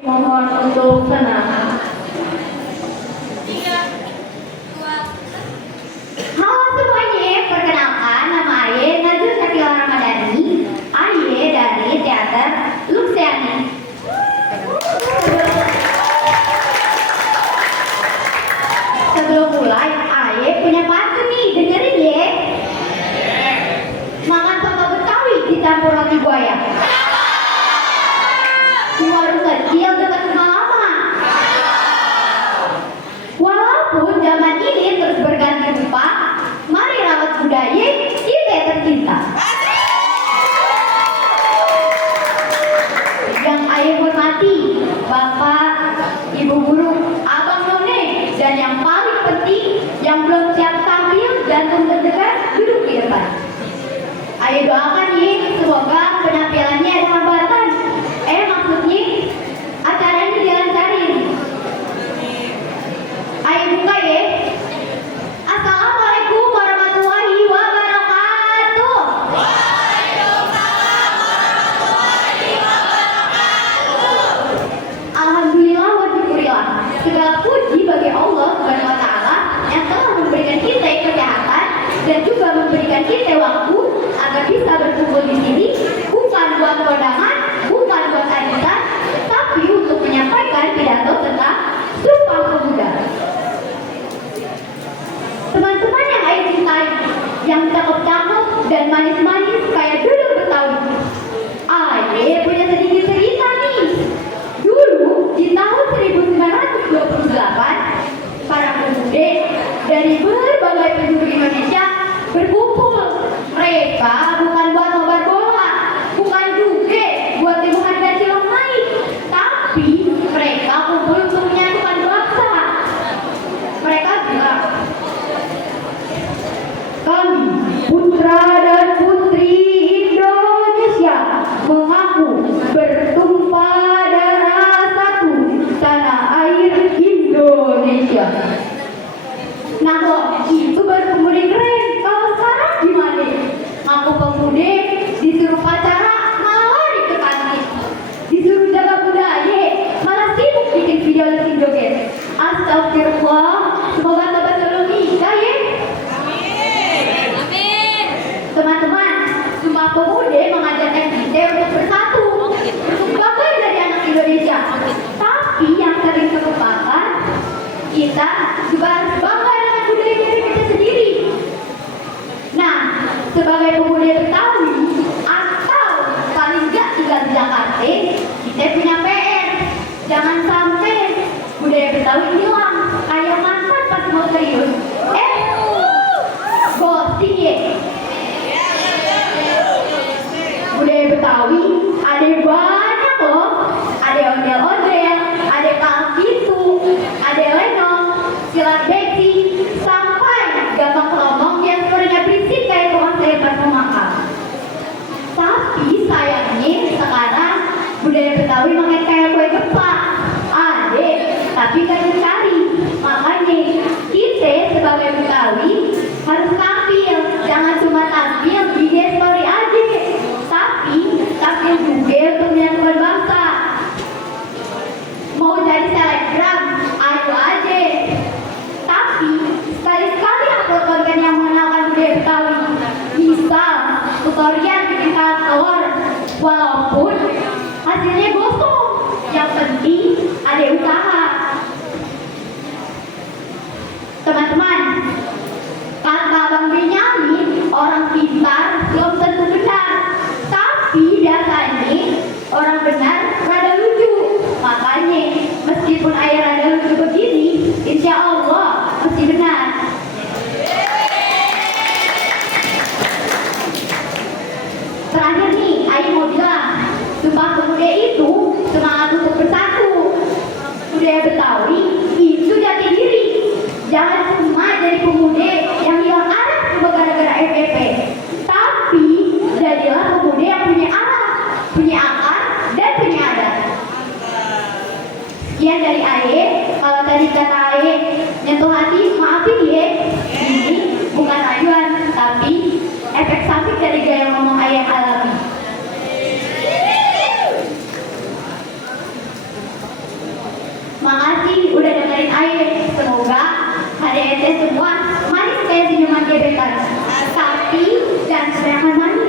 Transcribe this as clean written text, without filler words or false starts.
Mohon untuk tenang. Halo semuanya, perkenalkan nama Aye Najwa Syakila Ramadhani. Aye dari Teater Luxiani. Sebelum mulai, Aye punya pantun nih, dengerin ya. Makan soto Betawi dicampur roti buaya. Di warung kecil dekat rumah lama. Walaupun zaman ini terus berganti rupa, mari rawat budaya kita tercinta. Yang Aye hormati, Bapak, Ibu Guru, Abang None, dan yang paling penting, yang belum siap tampil dan terdekat duduk di depan. Aye doakan nih, semoga penampilannya ada hambatan. Maksudnya acaranya dilancarin. Ayo buka ya. Assalamualaikum warahmatullahi wabarakatuh. Waalaikumsalam warahmatullahi wabarakatuh. Alhamdulillah wa syukurillah. Segala puji bagi Allah Subhanahu wa taala yang telah memberikan kita kesehatan dan juga memberikan kita waktu agar bisa berkumpul di sini, bukan buat kondangan, bukan buat arisan, tapi untuk menyampaikan pidato tentang Sumpah Pemuda. Teman-teman yang Aye cintai, yang cakep-cakep dan manis-manis kayak duduk Betawi. Aye punya sedikit cerita nih. Dulu di tahun 1928, para pemuda dari berbagai penjuru Indonesia berkumpul. Mereka bukan buat nobar bola, bukan juga buat ibu harga cilok naik, tapi mereka kumpul untuk menyatukan bangsa. Mereka bilang, kami putra dan putri Indonesia mengaku bertumpah darah satu tanah air Indonesia. Nah kok itu baru pemuda keren. Kalau sekarang gimana? Ngaku pemuda disuruh pacara malah lari ke kantin, disuruh jaga budaya malah sibuk bikin video lagi joget. Astagfirullah, semoga tambah selalu nikah ya. Teman-teman, Sumpah Pemuda mengajarkan kita untuk bersatu, untuk bangga dari anak Indonesia. Tapi yang sering terlupakan, kita juga harus bangga dengan budaya negeri kita sendiri. Nah, sebagai pemuda Betawi atau paling nggak tinggal di Jakarta, kita punya PR. Jangan sampai budaya Betawi hilang kayak mantan pas mau serius. Ghosting ya. Budaya Betawi ada banyak loh. Ada ondel-ondel, ada kalkitu, ada lenong, silat beci, sampai gampang kelomong yang suaranya berisik kayak tukang sayur makam. Tapi sayangnya sekarang budaya Betawi makin kayak kue geplak. Ada, tapi gak dicari. Makanya kita sebagai Betawi harus tampil. Jangan cuma tampil di story aja, tapi tampil juga untuk menyatukan bangsa. Mau jadi selebgram, ayo aja. Tapi sekali-sekali upload konten yang mengenalkan budaya Betawi. Misal tutorial bikin salad telur, walaupun hasilnya gosong, yang penting ada usaha. Teman-teman, kata Bang Benyamin, orang pintar belum tentu benar, tapi biasanya orang benar rada lucu. Makanya meskipun Aye rada lucu begini, insya Allah mesti benar. Terakhir nih, Aye mau bilang, Sumpah Pemuda itu semangat untuk bersatu. Budaya Betawi itu jati diri. Jangan cuma jadi pemuda yang hilang arah gara-gara FPP, tapi jadilah pemuda yang punya arah, punya akar, dan punya adat. Sekian dari Aye. Kalau tadi kata Aye nyentuh hati, maafin ya. Ini bukan rayuan, tapi efek samping dari gaya ngomong Aye yang alami. Makasih udah dengerin Aye. Semoga HDSS semua manis kayak senyuman gebetan. Tapi jangan kebanyakan manis.